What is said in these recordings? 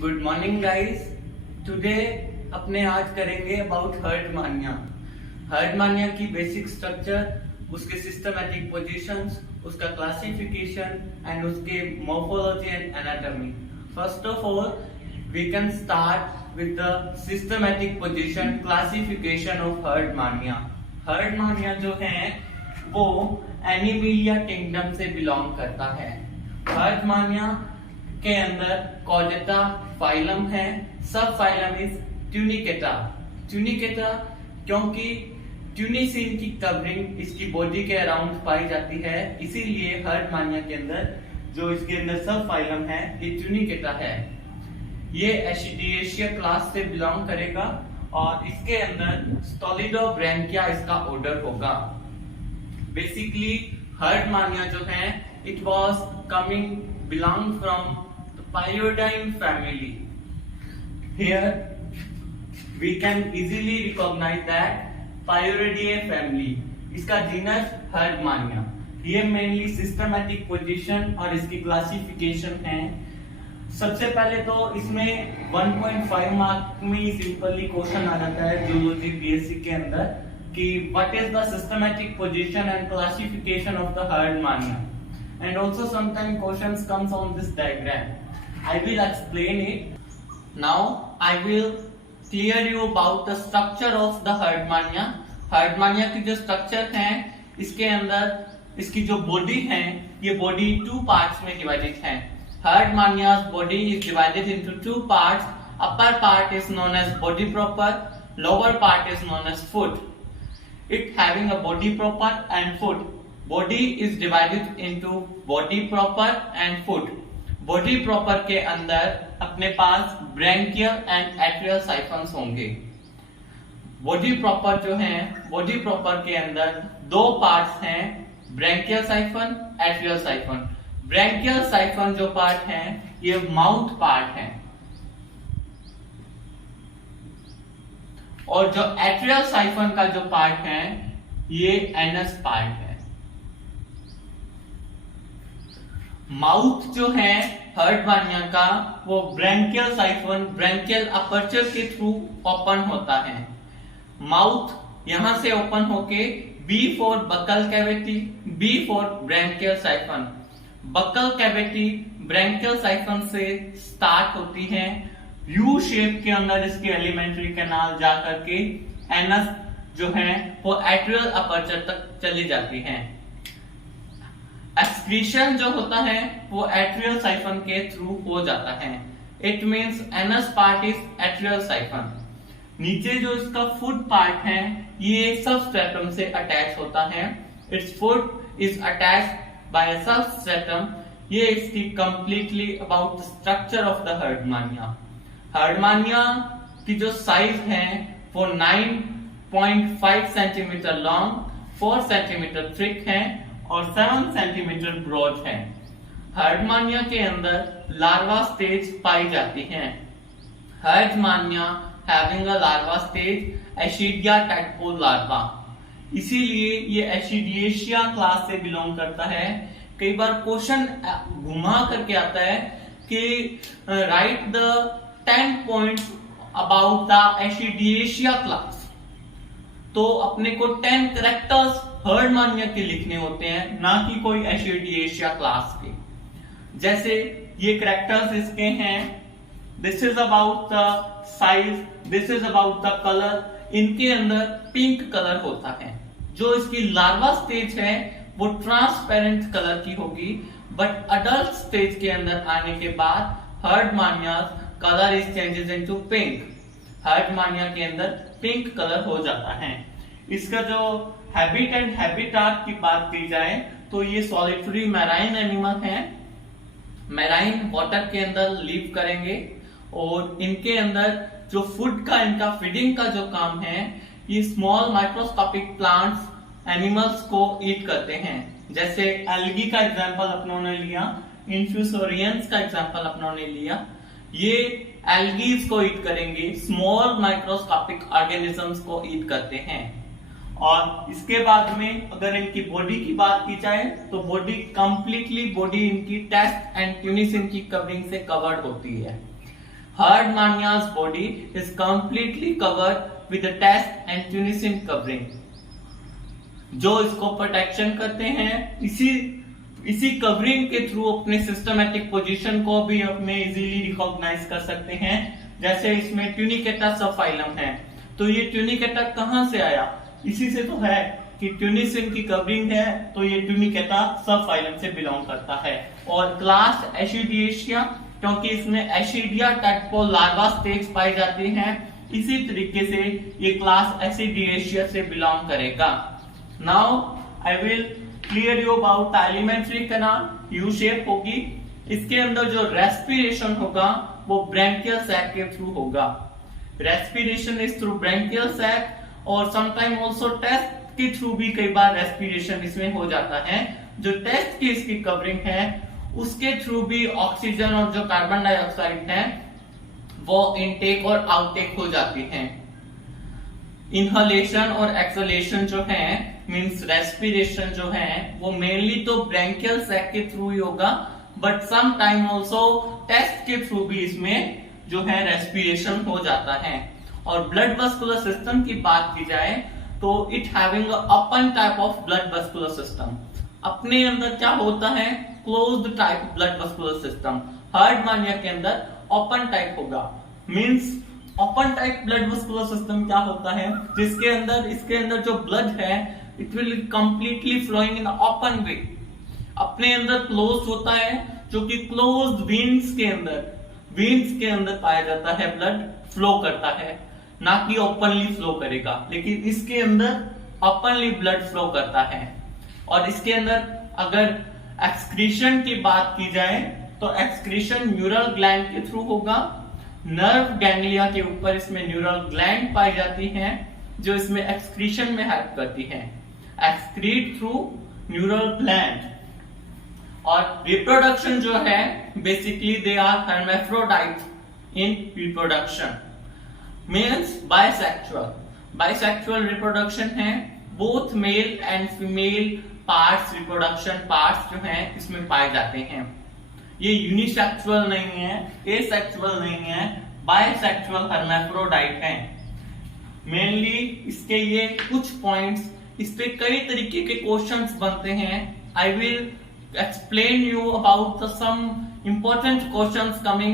Good morning guys. Today अपने आज करेंगे अबाउट हर्टमानिया। हर्टमानिया की बेसिक स्ट्रक्चर, उसके सिस्टमैटिक पोजीशंस, उसका क्लासिफिकेशन एंड उसके morphology and anatomy. First of all we can start with the systematic position classification of Herdmania. Herdmania जो है वो एनिमिलिया किंगडम से बिलोंग करता है। हर्टमानिया के अंदर कॉर्डेटा फाइलम है, सब फाइलम इज ट्यूनिकेटा। ट्यूनिकेटा क्योंकि ट्यूनिसिन की कवरिंग इसकी बॉडी के अराउंड पाई जाती है, इसीलिए हर्टमानिया के अंदर जो इसके अंदर सब फाइलम है ये ट्यूनिकेटा है। ये एसिडिएशिया क्लास से बिलोंग करेगा और इसके अंदर स्टोलिडोब्रैंकिया इसका ऑर्डर होगा। बेसिकली हर्टमानिया जो है it was coming belong from the Pyridine family. Here we can easily recognize that Pyridae family. इसका जीनस हर्टमानिया। ये मेनली सिस्टमैटिक पोजीशन और इसकी क्लासिफिकेशन है। सबसे पहले तो इसमें 1.5 मार्क में ही सिंपली क्वेश्चन आ जाता है जूलॉजी बीएससी के अंदर कि what is the systematic position and classification of the Herdmania. And also sometimes questions comes on this diagram. I will explain it. Now I will clear you about the structure of the Herdmania. Herdmania की जो structure है इसके अंदर इसकी जो body है ये body two parts में divided है। Herdmania's body is divided into two parts. Upper part is known as body proper. Lower part is known as foot. It having a body proper and foot. Body is divided into body proper and foot. Body proper के अंदर अपने पास branchial and atrial siphons होंगे। Body proper जो है body proper के अंदर दो parts हैं, branchial siphon, atrial siphon. Branchial siphon जो पार्ट है ये माउथ पार्ट है और जो एट्रियल साइफन का जो पार्ट है ये एनस पार्ट है। माउथ जो है हर्टमानिया का वो ब्रैंकियल साइफन ब्रैंकियल अपर्चर के थ्रू ओपन होता है। माउथ यहां से ओपन होके B for buccal cavity, B for branchial siphon. Buccal cavity branchial siphon से स्टार्ट होती है, यू शेप के अंदर इसके एलिमेंट्री कैनाल जाकर के एनस जो है वो एट्रियल अपर्चर तक चली जाती है। एक्सक्रीशन जो होता है वो एट्रियल साइफन के थ्रू हो जाता है। It means anus part is atrial siphon. नीचे जो इसका फुट पार्ट है ये सबस्ट्रेटम से अटैच होता है। Its foot is attached by a substratum. ये इसकी completely about the structure of the Herdmania. Herdmania की जो साइज है वो 9.5 सेंटीमीटर लॉन्ग, 4 सेंटीमीटर थिक है और 7 सेंटीमीटर ब्रॉड है। हर्टमानिया के अंदर लार्वा स्टेज पाई जाती है। Herdmania having a larva stage ascidia tadpole larva, इसीलिए ये एसिडिएशिया क्लास से बिलोंग करता है। कई बार क्वेश्चन घुमा करके आता है कि write the 10 points about the Ascidiacea class, तो अपने को 10 कैरेक्टर्स हर्टमानिया के लिखने होते हैं, ना कि कोई एसिडिएशिया क्लास के। जैसे ये कैरेक्टर्स इसके हैं, this is about the size, this is about the colour. इनके अंदर पिंक कलर होता है। जो इसकी लार्वा स्टेज है वो ट्रांसपेरेंट कलर की होगी, बट अडल्ट स्टेज के अंदर आने के बाद Herdmania colour is changes into pink. Herdmania के अंदर पिंक कलर हो जाता है। इसका जो हैबिट एंड हैबिटाट की बात की जाए तो ये सॉलिटरी मैराइन एनिमल है। मैराइन वाटर के अंदर लीव करेंगे और इनके अंदर जो फूड का इनका फीडिंग का जो काम है ये स्मॉल माइक्रोस्कोपिक प्लांट्स एनिमल्स को ईट करते हैं। जैसे एल्गी का एग्जांपल अपनों ने लिया, इन्फ्यूसोरियंस का एग्जांपल अपनों ने लिया। ये एल्गीज को ईट करेंगे, स्मॉल माइक्रोस्कोपिक ऑर्गेनिजम्स को ईट करते हैं। और इसके बाद में अगर इनकी बॉडी की बात की जाए तो बॉडी कंप्लीटली बॉडी इनकी टेस्ट एंड ट्यूनिसिन की कवरिंग से कवर्ड होती है। Herdmania's body is completely covered with the test and tunicin covering. जो इसको प्रोटेक्शन करते हैं, इसी कवरिंग के थ्रू अपने सिस्टमैटिक पोजीशन को भी अपने इजीली रिकॉग्नाइज कर सकते हैं। जैसे इसमें ट्यूनिकेटा सबफाइलम है, तो ये ट्यूनिकेटा कहां से आया? इसी से तो है कि ट्यूनिसिन की कवरिंग है, तो ये ट्यूनिकेटा सबफाइलम से बिलोंग करता है। और क्लास एसिडिएशिया, क्योंकि इसमें एसिडिया टैडपोल लार्वा स्टेज पाई जाती हैं, इसी तरीके से ये क्लास एसिडिएशिया से बिलोंग करेगा। Now I will clear you about alimentary canal. U shape होगी, इसके अंदर जो रेस्पिरेशन होगा वो ब्रैंकियल सैक के थ्रू होगा। Respiration is through branchial sac, और समटाइम आल्सो टेस्ट के थ्रू भी कई बार रेस्पिरेशन इसमें हो जाता है। जो टेस्ट की इसकी कवरिंग है उसके थ्रू भी ऑक्सीजन और जो कार्बन डाइऑक्साइड है वो इनटेक और आउटटेक हो जाती हैं। इनहलेशन और एक्सहेलेशन जो है, मींस रेस्पिरेशन जो है, वो मेनली तो ब्रैंकियल सैक के थ्रू ही होगा, but some time also test के थ्रू भी इसमें जो है रेस्पिरेशन हो जाता है। और ब्लड वस्कुलर सिस्टम की बात की जाए तो it having open type of blood vascular system. अपने अंदर क्या होता है? Closed type blood vascular system. Herdmania के अंदर ओपन टाइप होगा। Means open type blood vascular system क्या होता है? इसके अंदर जो ब्लड है it will completely flowing in open way. अपने अंदर क्लोज होता है, जो कि क्लोज्ड वेन्स के अंदर पाया जाता है, ब्लड फ्लो करता है, ना कि ओपनली फ्लो करेगा। लेकिन इसके अंदर ओपनली ब्लड फ्लो करता है। और इसके अंदर अगर एक्सक्रीशन की बात की जाए तो एक्सक्रीशन न्यूरल ग्लैंड के थ्रू होगा। नर्व गैंग्लिया के ऊपर इसमें न्यूरल ग्लैंड पाई जाती हैं, जो इसमें एक्सक्रीशन में हेल्प करती हैं। Excrete through neural gland. और रिप्रोडक्शन जो है, basically they are hermaphrodite in reproduction, means bisexual reproduction है। Both male and female parts, reproduction parts जो हैं इसमें पाए जाते हैं। ये यूनिसेक्सुअल नहीं है, एसेक्सुअल नहीं है, बाइसेक्सुअल hermaphrodite है। मेनली इसके ये कुछ पॉइंट्स, इस पे कई तरीके के क्वेश्चंस बनते हैं। I will explain you about some important questions coming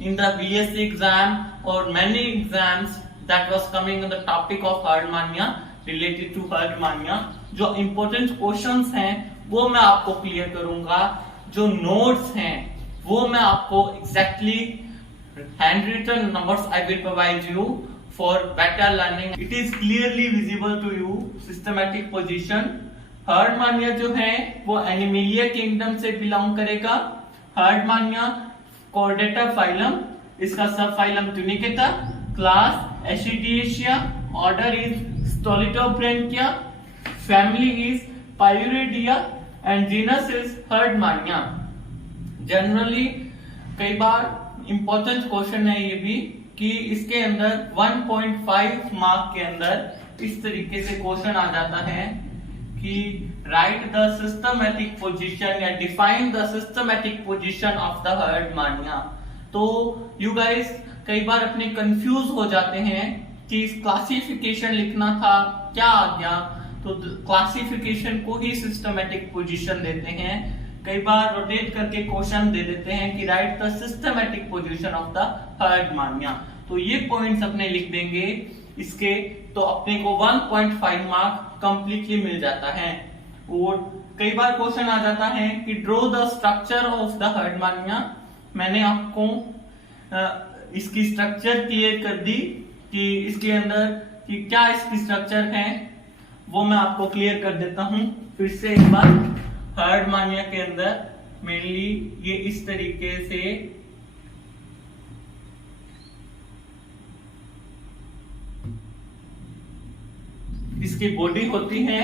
in the BSc exam or many exams that was coming on the topic of herdmania, related to herdmania। जो important questions हैं वो मैं आपको क्लियर करूंगा। जो notes हैं वो मैं आपको exactly handwritten numbers I will provide you for better learning. It is clearly visible to you systematic position। Herdmania जो है वो एनिमेलिया किंगडम से बिलोंग करेगा। हर्डमानिया कॉर्डेटा फाइलम, इसका sub phylum Tunicata, class Ascidiacea, order is Stolidobranchia, family is Pyuridae and genus is Herdmania. Generally कई बार important question है ये भी कि इसके अंदर 1.5 मार्क के अंदर इस तरीके से क्वेश्चन आ जाता है कि राइट द सिस्टमैटिक पोजीशन या define the systematic position of the Herdmania. तो यू गाइस कई बार अपने कंफ्यूज हो जाते हैं कि क्लासिफिकेशन लिखना था, क्या आ गया? तो क्लासिफिकेशन को ही सिस्टमैटिक पोजीशन देते हैं। कई बार रोटेट करके क्वेश्चन दे देते हैं कि write the systematic position of the Herdmania. तो ये पॉइंट्स अपने लिख देंगे इसके, तो अपने को 1.5 मार्क कंप्लीटली मिल जाता है। और कई बार क्वेश्चन आ जाता है कि draw the structure of the Herdmania. मैंने आपको इसकी स्ट्रक्चर क्लियर कर दी कि इसके अंदर कि क्या इसकी स्ट्रक्चर है, वो मैं आपको क्लियर कर देता हूं फिर से एक बार। हर्डमानिया के अंदर मेनली ये इस तरीके से इसकी बॉडी होती है।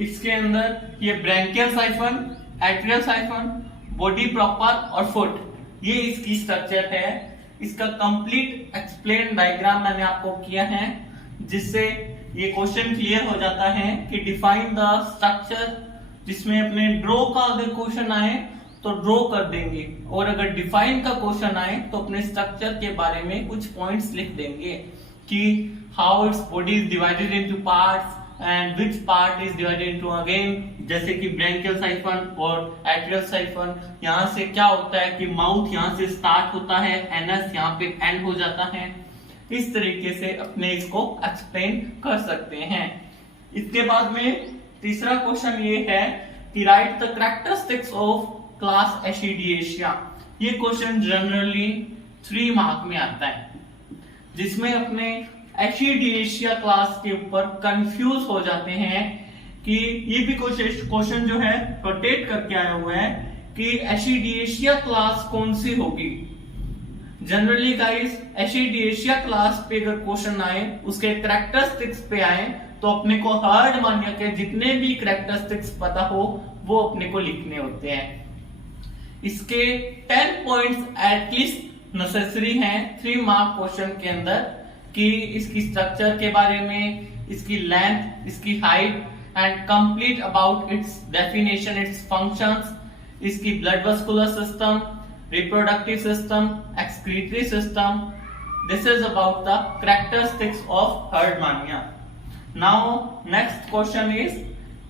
इसके अंदर ये branchial siphon, atrial siphon, body proper और फुट, ये इसकी स्ट्रक्चर है। इसका कंप्लीट एक्सप्लेन डायग्राम मैंने आपको किया है, जिससे ये क्वेश्चन क्लियर हो जाता है कि डिफाइन द स्ट्रक्चर। जिसमें अपने ड्रॉ का अगर क्वेश्चन आए तो ड्रॉ कर देंगे, और अगर डिफाइन का क्वेश्चन आए तो अपने स्ट्रक्चर के बारे में कुछ पॉइंट्स लिख देंगे कि how its body is divided into parts and which part is divided into again, जैसे कि ब्रैंकियल साइफन और एट्रियल साइफन। यहाँ से क्या होता है कि माउथ यहाँ से स्टार्ट होता है, एनस यहाँ पे एंड हो जाता है। इस तरीके से अपने इसको एक्सप्लेन कर सकते हैं। इसके बाद में तीसरा क्वेश्चन ये है कि write the characteristics of class Ascidiacea. ये क्वेश्चन जनरली 3 मार्क में आता है, जिसमें अपने एसिडिएशिया क्लास के ऊपर कंफ्यूज हो जाते हैं कि ये भी क्वेश्चन जो है रोटेट करके आया हुआ है कि एसिडिएशिया क्लास कौन सी होगी। जनरली गाइस एसिडिएशिया क्लास पे अगर क्वेश्चन आए, उसके कैरेक्टरिस्टिक्स पे आए, तो अपने को हर्डमानिया के जितने भी कैरेक्टरिस्टिक्स पता हो वो अपने को लिखने होते हैं। इसके 10 पॉइंट्स एटलीस्ट नेसेसरी हैं 3 मार्क क्वेश्चन के अंदर, कि इसकी स्ट्रक्चर के बारे में, इसकी लेंथ, इसकी height and complete about its definition, its functions, इसकी blood vascular system, reproductive system, excretory system. This is about the characteristics of herdmania. Now next question is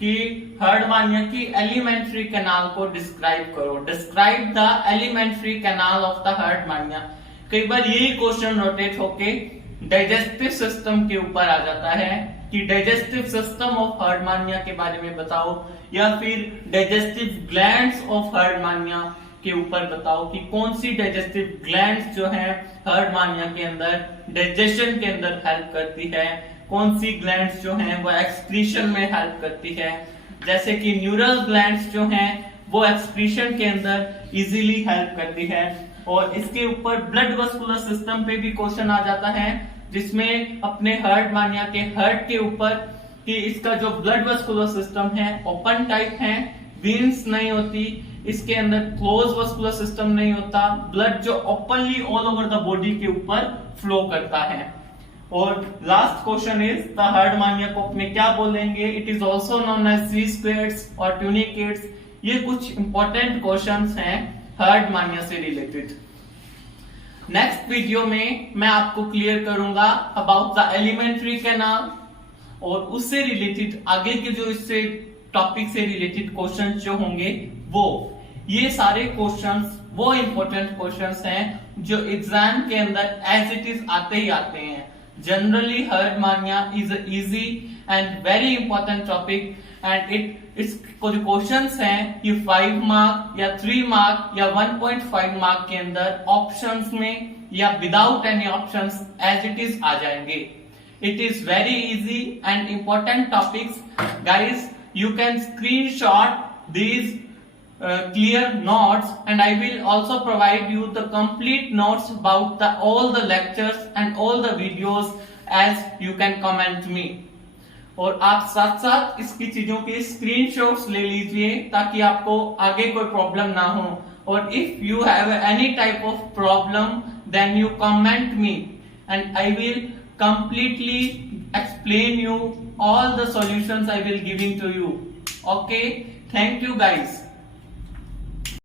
कि herdmania की elementary canal को describe करो। Describe the elementary canal of the herdmania। कई बार यही question rotate होके digestive system के ऊपर आ जाता है कि डाइजेस्टिव सिस्टम ऑफ हर्डमानिया के बारे में बताओ, या फिर डाइजेस्टिव ग्लैंड्स ऑफ हर्डमानिया के ऊपर बताओ कि कौन सी डाइजेस्टिव ग्लैंड्स जो है हर्डमानिया के अंदर डाइजेशन के अंदर हेल्प करती है, कौन सी ग्लैंड्स जो हैं वो एक्सक्रीशन में हेल्प करती है। जैसे कि न्यूरल ग्लैंड्स जो हैं वो एक्सक्रीशन के अंदर इजीली हेल्प करती है। और इसके ऊपर ब्लड वस्कुलर सिस्टम पे भी क्वेश्चन आ जाता है, जिसमें अपने हर्डमानिया के हार्ट के ऊपर कि इसका जो ब्लड वस्कुलर सिस्टम है ओपन टाइप है, वेन्स नहीं होती, इसके अंदर क्लोज वस्कुलर सिस्टम नहीं होता, ब्लड जो openly all over the body के ऊपर फ्लो करता है। और last question is the Herdmania को अपने क्या बोलेंगे, it is also known as sea squirts और ट्यूनिकेट्स। ये कुछ इंपॉर्टेंट क्वेश्चंस हैं हर्डमानिया से रिलेटेड। नेक्स्ट वीडियो में मैं आपको क्लियर करूंगा अबाउट द एलिमेंट्री कैनाल, और उससे रिलेटेड आगे के जो इससे टॉपिक से रिलेटेड क्वेश्चंस जो होंगे वो, ये सारे क्वेश्चंस वो इंपॉर्टेंट क्वेश्चंस हैं जो एग्जाम के अंदर एज इट इज आते ही आते हैं। Generally Herdmania is a easy and very important topic, and it's जो क्वेश्चंस हैं ये 5 मार्क या 3 मार्क या 1.5 मार्क के अंदर ऑप्शंस में या without any options as it is आ जाएंगे। It is very easy and important topics guys. You can screenshot these clear notes, and I will also provide you the complete notes about all the lectures and all the videos as you can comment me. और आप साथ साथ इसकी चीजों के screenshots ले लीजिए ताकि आपको आगे कोई प्रॉब्लम ना हो। और if you have any type of problem, then you comment me and I will completely explain you all the solutions I will giving to you. Okay, thank you guys.